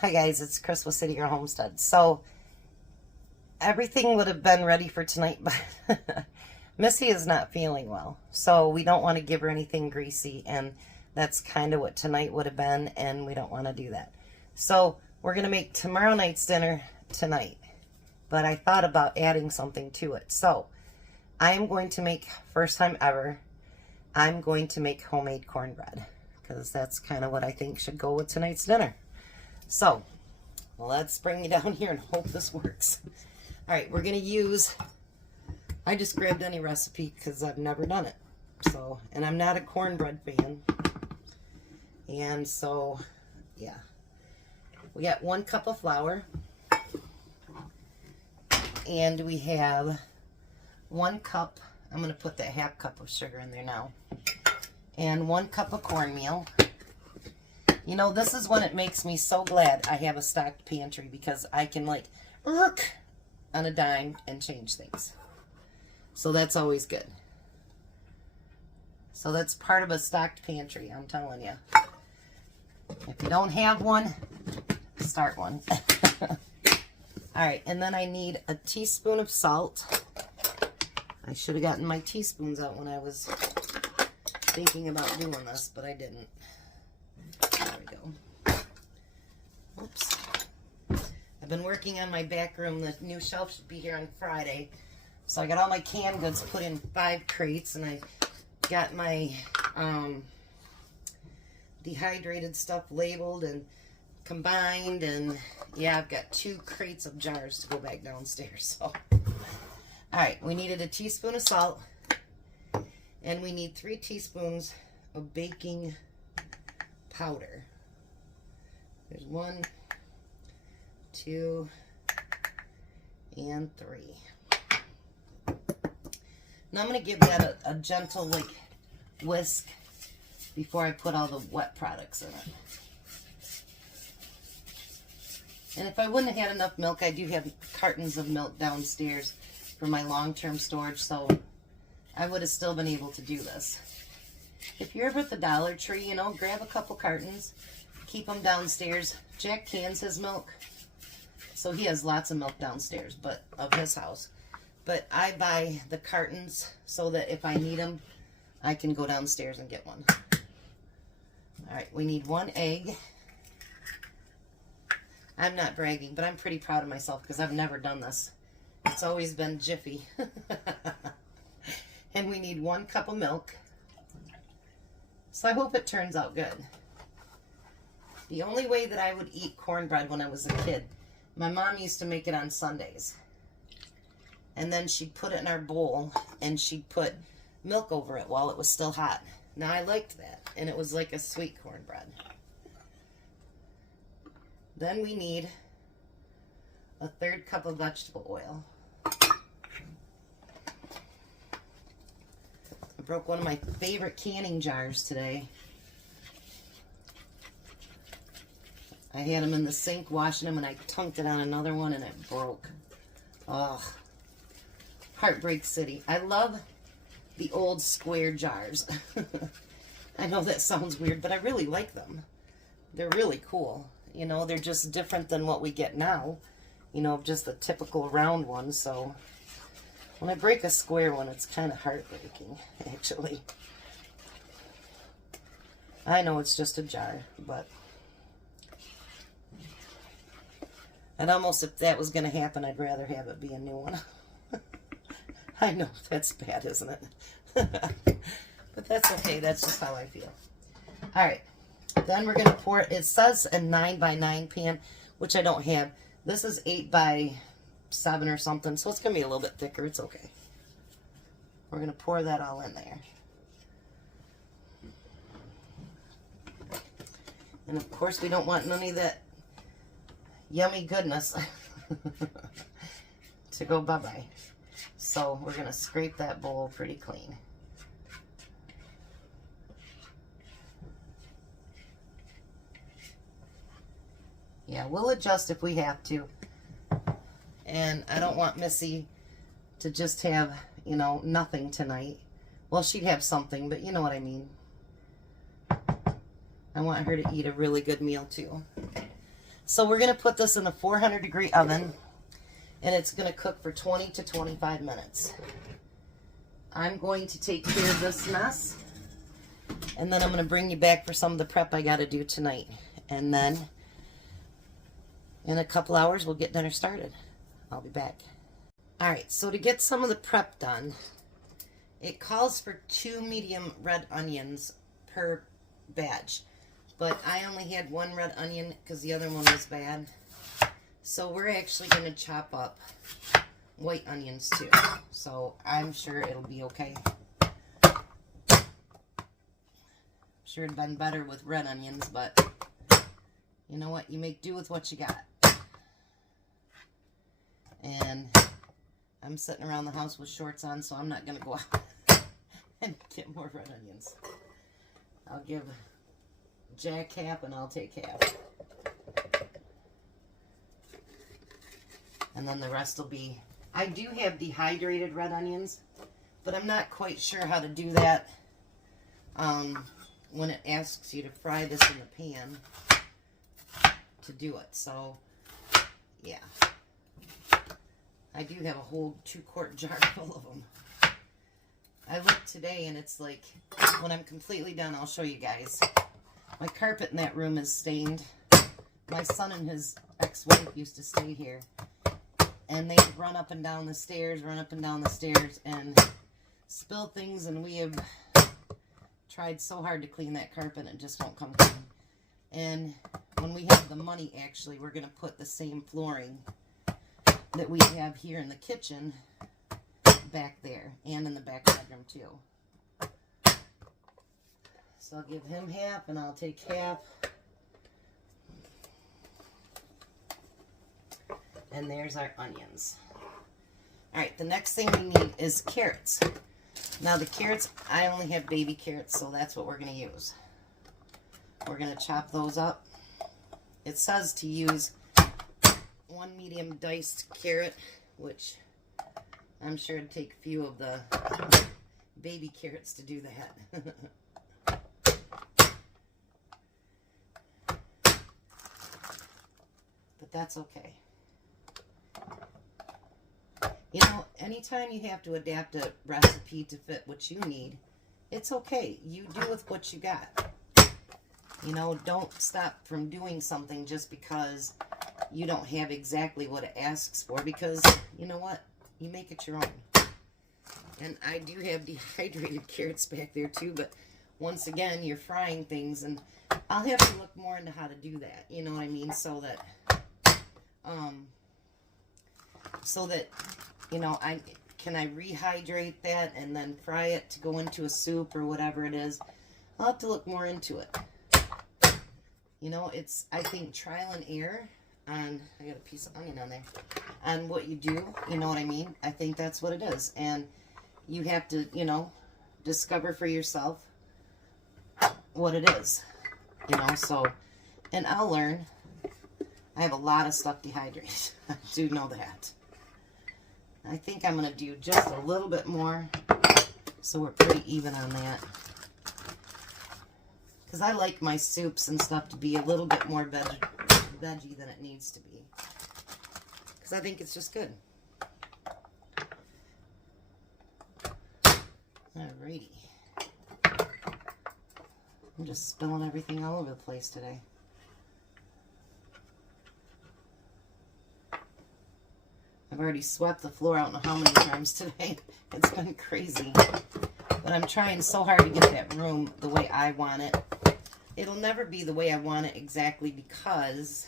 Hi guys, it's Chris with City Girl Homestead. So everything would have been ready for tonight, but Missy is not feeling well. So we don't want to give her anything greasy, and that's kind of what tonight would have been, and we don't want to do that. So we're going to make tomorrow night's dinner tonight, but I thought about adding something to it. So I am going to make, first time ever, I'm going to make homemade cornbread, because that's kind of what I think should go with tonight's dinner. So let's bring you down here and hope this works. All right, we're going to use, I just grabbed any recipe because I've never done it. So, and I'm not a cornbread fan. And so, yeah. We got 1 cup of flour. And we have 1 cup, I'm going to put that half cup of sugar in there now. And 1 cup of cornmeal. You know, this is when it makes me so glad I have a stocked pantry, because I can like on a dime and change things. So that's always good. So that's part of a stocked pantry, I'm telling you. If you don't have one, start one. Alright, and then I need a teaspoon of salt. I should have gotten my teaspoons out when I was thinking about doing this, but I didn't. There we go. Oops. I've been working on my back room. The new shelf should be here on Friday. So I got all my canned goods put in 5 crates, and I got my dehydrated stuff labeled and combined, and yeah, I've got 2 crates of jars to go back downstairs. So, alright, we needed a teaspoon of salt, and we need 3 teaspoons of baking powder. There's 1, 2, and 3. Now I'm going to give that a gentle like whisk before I put all the wet products in it. And if I wouldn't have had enough milk, I do have cartons of milk downstairs for my long-term storage, so I would have still been able to do this. If you're ever at the Dollar Tree, you know, grab a couple cartons, keep them downstairs. Jack cans his milk, so he has lots of milk downstairs, but of his house. But I buy the cartons so that if I need them, I can go downstairs and get one. All right, we need 1 egg. I'm not bragging, but I'm pretty proud of myself because I've never done this. It's always been Jiffy. And we need 1 cup of milk. So I hope it turns out good. The only way that I would eat cornbread when I was a kid, my mom used to make it on Sundays. And then she'd put it in our bowl, and she'd put milk over it while it was still hot. Now I liked that, and it was like a sweet cornbread. Then we need a 1/3 cup of vegetable oil. I broke one of my favorite canning jars today. I had them in the sink washing them, and I tunked it on another one, and it broke. Ugh. Heartbreak City. I love the old square jars. I know that sounds weird, but I really like them. They're really cool. You know, they're just different than what we get now. You know, just the typical round one. So when I break a square one, it's kind of heartbreaking, actually. I know it's just a jar, but and almost if that was going to happen, I'd rather have it be a new one. I know, that's bad, isn't it? But that's okay. That's just how I feel. All right. Then we're going to pour it. It says a 9x9 pan, which I don't have. This is 8x7 or something, so it's going to be a little bit thicker. It's okay. We're going to pour that all in there. And of course, we don't want none of that yummy goodness to go bye-bye. So we're going to scrape that bowl pretty clean. Yeah, we'll adjust if we have to. And I don't want Missy to just have, you know, nothing tonight. Well, she'd have something, but you know what I mean. I want her to eat a really good meal too. So we're going to put this in a 400-degree oven, and it's going to cook for 20 to 25 minutes. I'm going to take care of this mess, and then I'm going to bring you back for some of the prep I got to do tonight. And then in a couple hours, we'll get dinner started. I'll be back. All right, so to get some of the prep done, it calls for 2 medium red onions per batch. But I only had 1 red onion because the other one was bad. So we're actually going to chop up white onions too. So I'm sure it'll be okay. Sure it'd been better with red onions, but you know what? You make do with what you got. And I'm sitting around the house with shorts on, so I'm not going to go out and get more red onions. I'll give Jack half and I'll take half. And then the rest will be... I do have dehydrated red onions, but I'm not quite sure how to do that when it asks you to fry this in the pan to do it. So, yeah. I do have a whole 2-quart jar full of them. I looked today and it's like, when I'm completely done, I'll show you guys. My carpet in that room is stained. My son and his ex-wife used to stay here. And they would run up and down the stairs, and spill things, and we have tried so hard to clean that carpet, it just won't come clean. And when we have the money, actually, we're going to put the same flooring that we have here in the kitchen back there, and in the back bedroom, too. So I'll give him half, and I'll take half. And there's our onions. Alright, the next thing we need is carrots. Now the carrots, I only have baby carrots, so that's what we're going to use. We're going to chop those up. It says to use 1 medium diced carrot, which I'm sure it'd take a few of the baby carrots to do that. But that's okay. You know, anytime you have to adapt a recipe to fit what you need, it's okay. You do with what you got. You know, don't stop from doing something just because you don't have exactly what it asks for, because, you know what? You make it your own. And I do have dehydrated carrots back there too, but once again, you're frying things, and I'll have to look more into how to do that, you know what I mean, so that, you know, I rehydrate that and then fry it to go into a soup or whatever it is. I'll have to look more into it. You know, it's, I think, trial and error on, I got a piece of onion on there, on what you do, you know what I mean? I think that's what it is. And you have to, you know, discover for yourself what it is, you know, so, and I'll learn. I have a lot of stuff dehydrated. I do know that. I think I'm going to do just a little bit more, so we're pretty even on that. Because I like my soups and stuff to be a little bit more veggie than it needs to be. Because I think it's just good. Alrighty. I'm just spilling everything all over the place today. I've already swept the floor out, I don't know how many times today. It's been crazy. But I'm trying so hard to get that room the way I want it. It'll never be the way I want it exactly because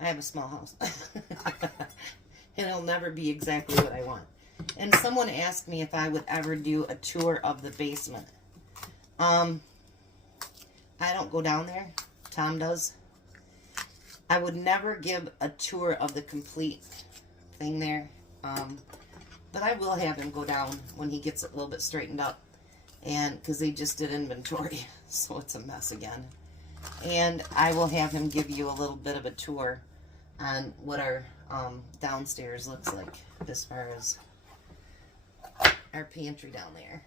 I have a small house. It'll never be exactly what I want. And someone asked me if I would ever do a tour of the basement. I don't go down there. Tom does. I would never give a tour of the complete thing there. But I will have him go down when he gets it a little bit straightened up. And because they just did inventory, so it's a mess again. And I will have him give you a little bit of a tour on what our downstairs looks like as far as our pantry down there.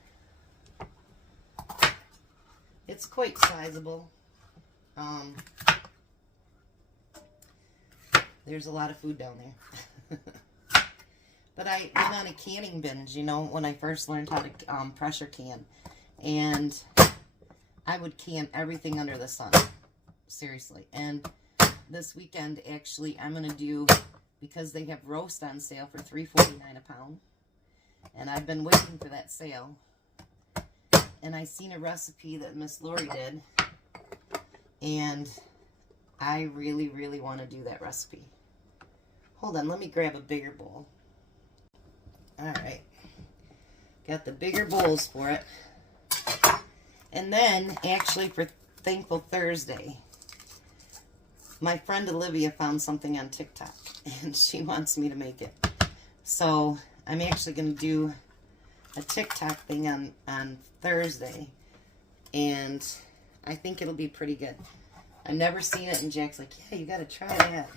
It's quite sizable. There's a lot of food down there. But I went on a canning binge, you know, when I first learned how to pressure can. And I would can everything under the sun. Seriously. And this weekend, actually, I'm going to do, because they have roast on sale for $3.49 a pound. And I've been waiting for that sale. And I seen a recipe that Miss Lori did. And I really, really want to do that recipe. Hold on, let me grab a bigger bowl. Alright. Got the bigger bowls for it. And then, actually, for Thankful Thursday, my friend Olivia found something on TikTok. And she wants me to make it. So, I'm actually going to do a TikTok thing on Thursday. And I think it'll be pretty good. I've never seen it, and Jack's like, yeah, you got to try that.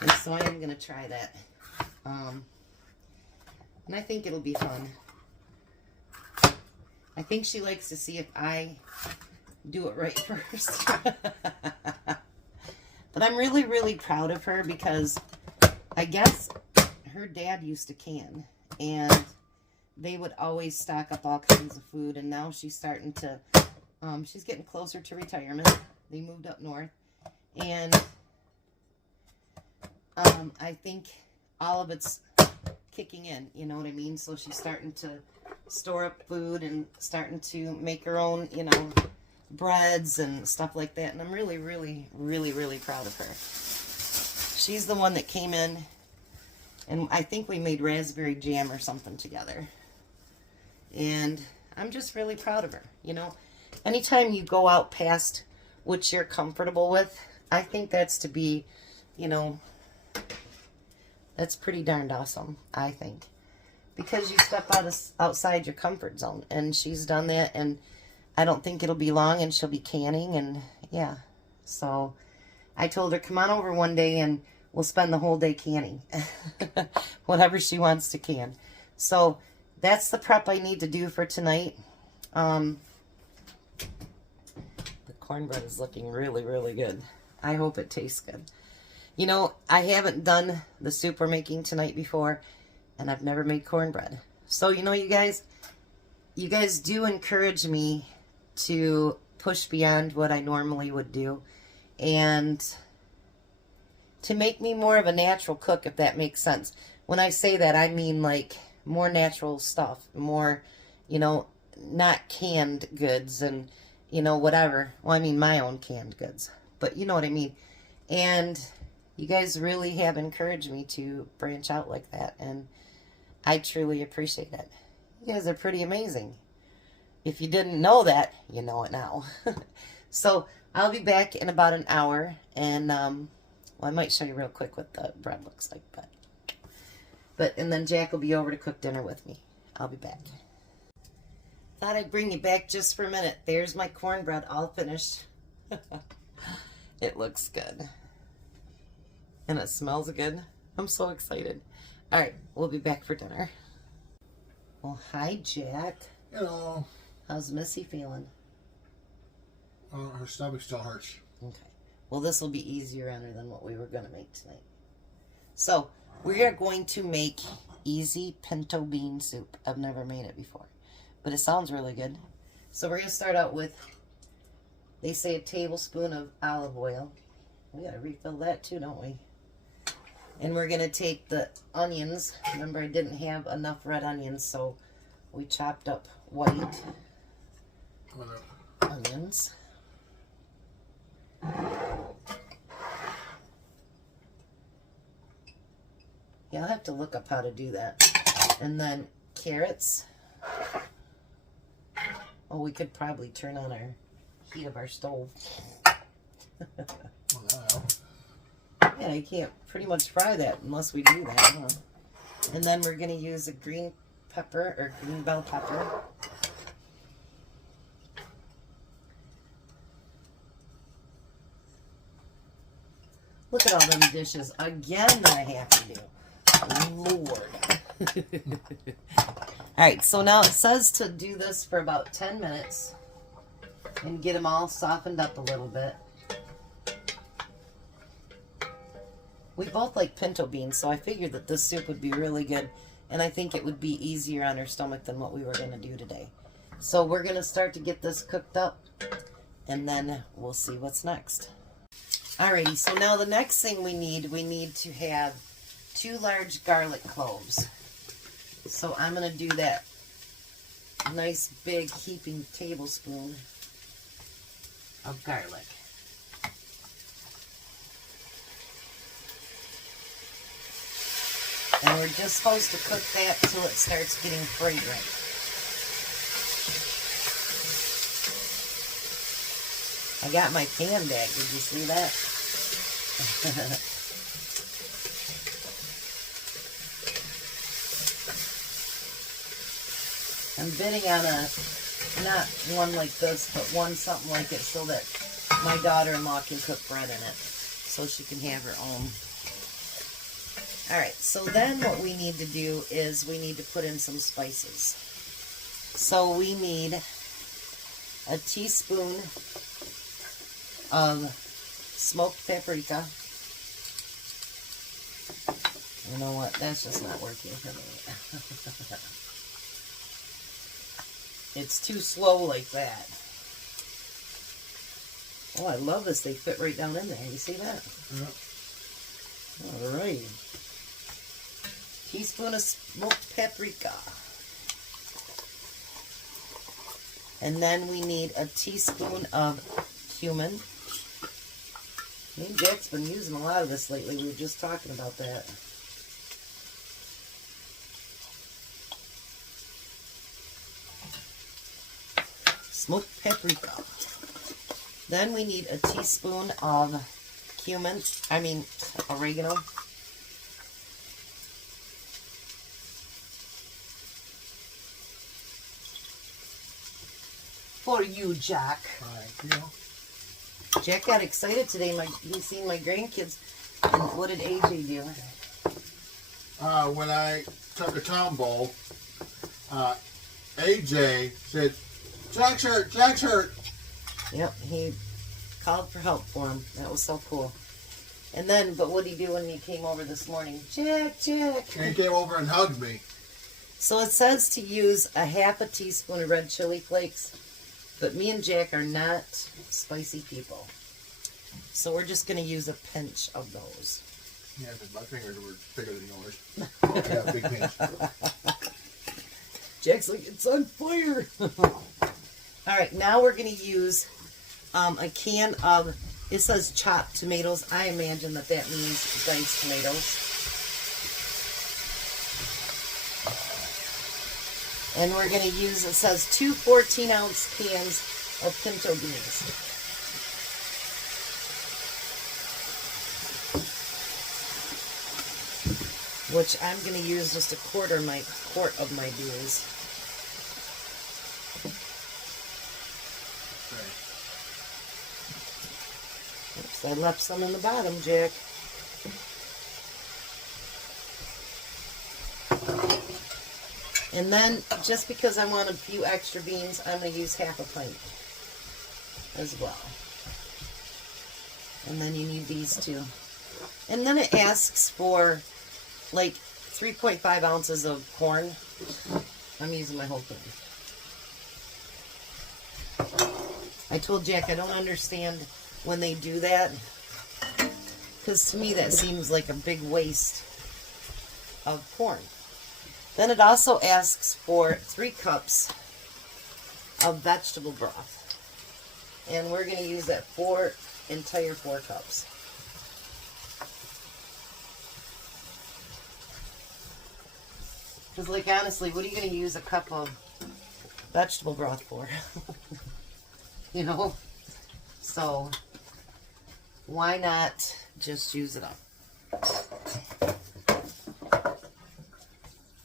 And so I am going to try that. And I think it'll be fun. I think she likes to see if I do it right first. But I'm really, really proud of her because I guess her dad used to can. And they would always stock up all kinds of food. And now she's starting to, she's getting closer to retirement. They moved up north. And I think all of it's kicking in, you know what I mean? So she's starting to store up food and starting to make her own, you know, breads and stuff like that. And I'm really, really, really, really proud of her. She's the one that came in, and I think we made raspberry jam or something together. And I'm just really proud of her, you know? Anytime you go out past what you're comfortable with, I think that's to be, you know, that's pretty darned awesome, I think. Because you step outside your comfort zone. And she's done that. And I don't think it'll be long. And she'll be canning. And yeah. So I told her, come on over one day and we'll spend the whole day canning. Whatever she wants to can. So that's the prep I need to do for tonight. The cornbread is looking really, really good. I hope it tastes good. You know, I haven't done the soup we're making tonight before, and I've never made cornbread. So, you know, you guys do encourage me to push beyond what I normally would do, and to make me more of a natural cook, if that makes sense. When I say that, I mean, like, more natural stuff, more, you know, not canned goods and, you know, whatever. Well, I mean, my own canned goods, but you know what I mean. And you guys really have encouraged me to branch out like that, and I truly appreciate it. You guys are pretty amazing. If you didn't know that, you know it now. So I'll be back in about an hour, and well, I might show you real quick what the bread looks like, and then Jack will be over to cook dinner with me. I'll be back. Thought I'd bring you back just for a minute. There's my cornbread all finished. It looks good. And it smells good. I'm so excited. All right, we'll be back for dinner. Well, hi, Jack. Hello. How's Missy feeling? Her stomach still hurts. Okay. Well, this will be easier on her than what we were going to make tonight. So, we are going to make easy pinto bean soup. I've never made it before, but it sounds really good. So, we're going to start out with, they say, a tablespoon of olive oil. We got to refill that too, don't we? And we're going to take the onions. Remember, I didn't have enough red onions, so we chopped up white onions. Yeah, I'll have to look up how to do that. And then carrots. Oh, we could probably turn on our heat of our stove. Yeah, you can't pretty much fry that unless we do that, huh? And then we're going to use a green pepper, or green bell pepper. Look at all them dishes again that I have to do. Lord. Alright, so now it says to do this for about 10 minutes and get them all softened up a little bit. We both like pinto beans, so I figured that this soup would be really good. And I think it would be easier on our stomach than what we were going to do today. So we're going to start to get this cooked up, and then we'll see what's next. Alrighty, so now the next thing we need to have 2 large garlic cloves. So I'm going to do that nice big heaping tablespoon of garlic. And we're just supposed to cook that till it starts getting fragrant. I got my pan back. Did you see that? I'm bidding on not one like this, but one something like it so that my daughter-in-law can cook bread in it so she can have her own. Alright, so then what we need to do is we need to put in some spices. So we need a teaspoon of smoked paprika. You know what? That's just not working for me. It's too slow like that. Oh, I love this. They fit right down in there. You see that? Yep. Alright. Teaspoon of smoked paprika. And then we need a teaspoon of cumin. Me and Jack's been using a lot of this lately. We were just talking about that. Smoked paprika. Then we need a teaspoon of oregano. For you, Jack. Thank you. Jack got excited today. He's seen my grandkids. And what did AJ do? When I took a tumble, AJ said, Jack's hurt, Jack's hurt. Yep, he called for help for him. That was so cool. And then, but what did he do when he came over this morning? Jack, Jack. And he came over and hugged me. So it says to use a half a teaspoon of red chili flakes. But me and Jack are not spicy people. So we're just going to use a pinch of those. Yeah, because my fingers were bigger than yours. Yeah, big pinch. Jack's like, it's on fire. Alright, now we're going to use a can of, it says chopped tomatoes. I imagine that means diced tomatoes. And we're going to use, it says 2 14-ounce cans of pinto beans. Which I'm going to use just a quart of my beans. Oops, I left some in the bottom, Jack. And then, just because I want a few extra beans, I'm going to use half a pint as well. And then you need these too. And then it asks for like 3.5 ounces of corn. I'm using my whole can. I told Jack I don't understand when they do that, because to me that seems like a big waste of corn. Then it also asks for 3 cups of vegetable broth. And we're going to use that entire 4 cups. Because, like, honestly, what are you going to use a cup of vegetable broth for? You know? So, why not just use it up?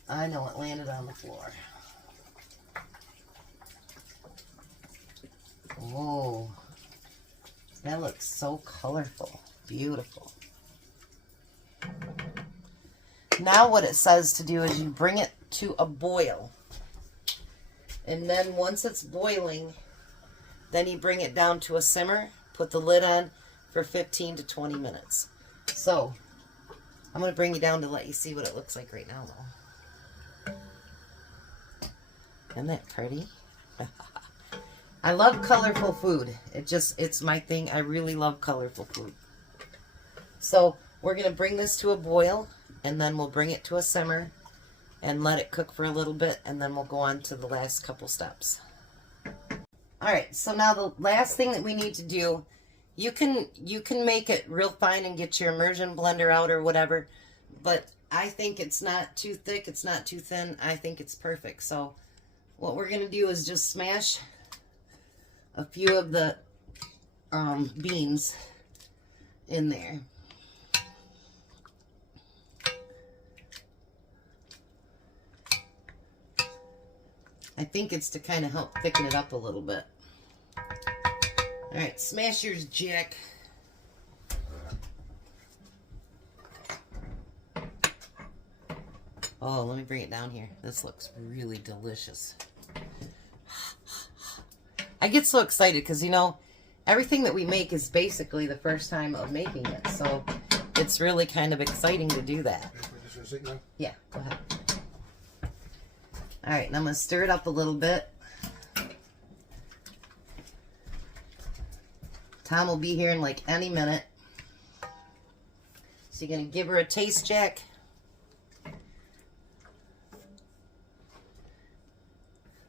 I know it landed on the floor. Oh, that looks so colorful. Beautiful. Now what it says to do is you bring it to a boil. And then once it's boiling, then you bring it down to a simmer, put the lid on for 15 to 20 minutes. So, I'm going to bring you down to let you see what it looks like right now, though. Isn't that pretty? I love colorful food. It's my thing. I really love colorful food. So we're going to bring this to a boil, and then we'll bring it to a simmer and let it cook for a little bit, and then we'll go on to the last couple steps. Alright, so now the last thing that we need to do, you can make it real fine and get your immersion blender out or whatever, but I think it's not too thick, it's not too thin. I think it's perfect. So what we're going to do is just smash a few of the beans in there. I think it's to kind of help thicken it up a little bit. Alright, smash yours, Jack. Oh, let me bring it down here. This looks really delicious. I get so excited because, you know, everything that we make is basically the first time of making it. So it's really kind of exciting to do that. Yeah, go ahead. Alright, and I'm going to stir it up a little bit. Tom will be here in like any minute. So you're going to give her a taste, Jack?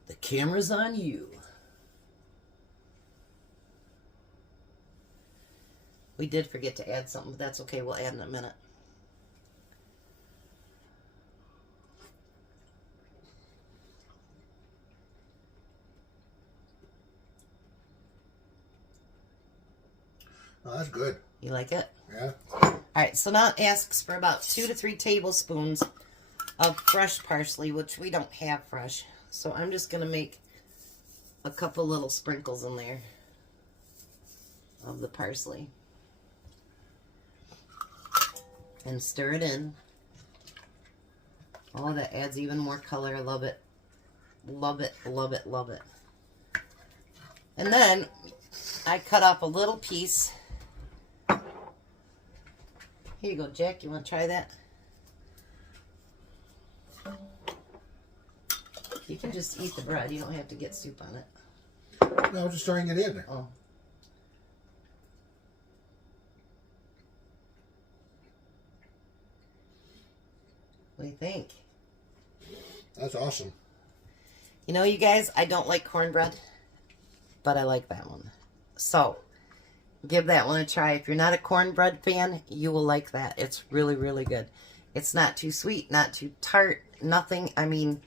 The camera's on you. We did forget to add something, but that's okay. We'll add in a minute. Oh, that's good. You like it? Yeah. Alright, so now it asks for about 2 to 3 tablespoons of fresh parsley, which we don't have fresh. So I'm just going to make a couple little sprinkles in there of the parsley. And stir it in. Oh, that adds even more color. I love it. Love it, love it, love it. And then I cut off a little piece. Here you go, Jack. You want to try that? You can just eat the bread. You don't have to get soup on it. No, just stirring it in. Oh. What do you think? That's awesome. You know, you guys, I don't like cornbread, but I like that one. So, give that one a try. If you're not a cornbread fan, you will like that. It's really, really good. It's not too sweet, not too tart, nothing. I mean,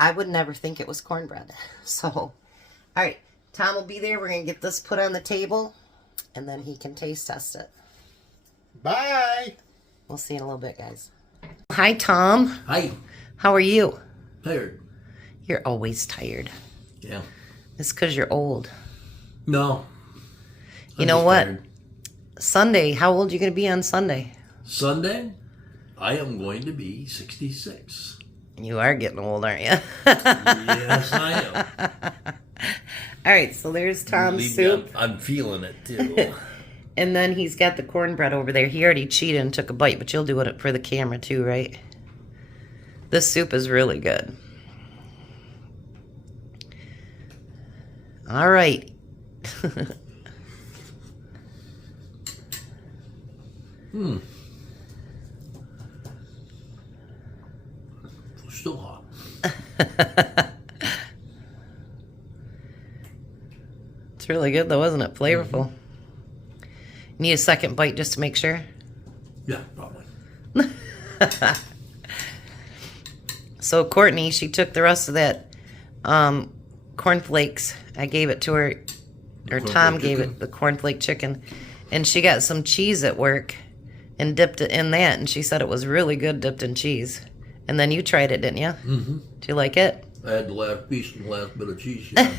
I would never think it was cornbread. So, all right. Tom will be there. We're going to get this put on the table, and then he can taste test it. Bye. We'll see you in a little bit, guys. Hi, Tom. Hi. How are you? Tired. You're always tired. Yeah. It's because you're old. No. You know what? Sunday, how old are you going to be on Sunday? Sunday, I am going to be 66. You are getting old, aren't you? Yes, I am. All right, so there's Tom's Believe soup. me, I'm feeling it, too. And then he's got the cornbread over there. He already cheated and took a bite, but you'll do it for the camera too, right? This soup is really good. All right. Still hot. It's really good though, isn't it? Flavorful. Need a second bite just to make sure? Yeah, probably. So Courtney, she took the rest of that cornflakes. I gave it to her, or Tom gave it, the cornflake chicken. And she got some cheese at work and dipped it in that. And she said it was really good dipped in cheese. And then you tried it, didn't you? Mm-hmm. Do you like it? I had the last piece and the last bit of cheese. Yeah.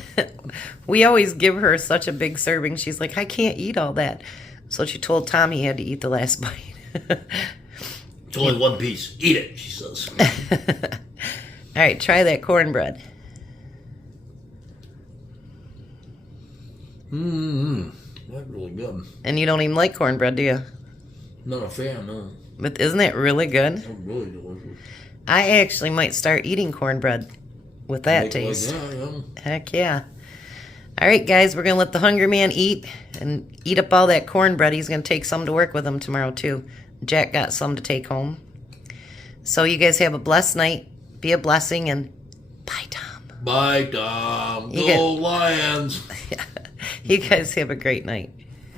We always give her such a big serving. She's like, I can't eat all that. So she told Tom he had to eat the last bite. It's only one piece. Eat it, she says. All right, try that cornbread. Mm-hmm. That's really good. And you don't even like cornbread, do you? Not a fan, no. But isn't it really good? Oh, really delicious. I actually might start eating cornbread with that Make it taste. Like that, yum. Heck yeah. All right, guys, we're going to let the hungry man eat and eat up all that cornbread. He's going to take some to work with him tomorrow, too. Jack got some to take home. So you guys have a blessed night. Be a blessing, and bye, Tom. Bye, Tom. You Go Lions. You guys have a great night.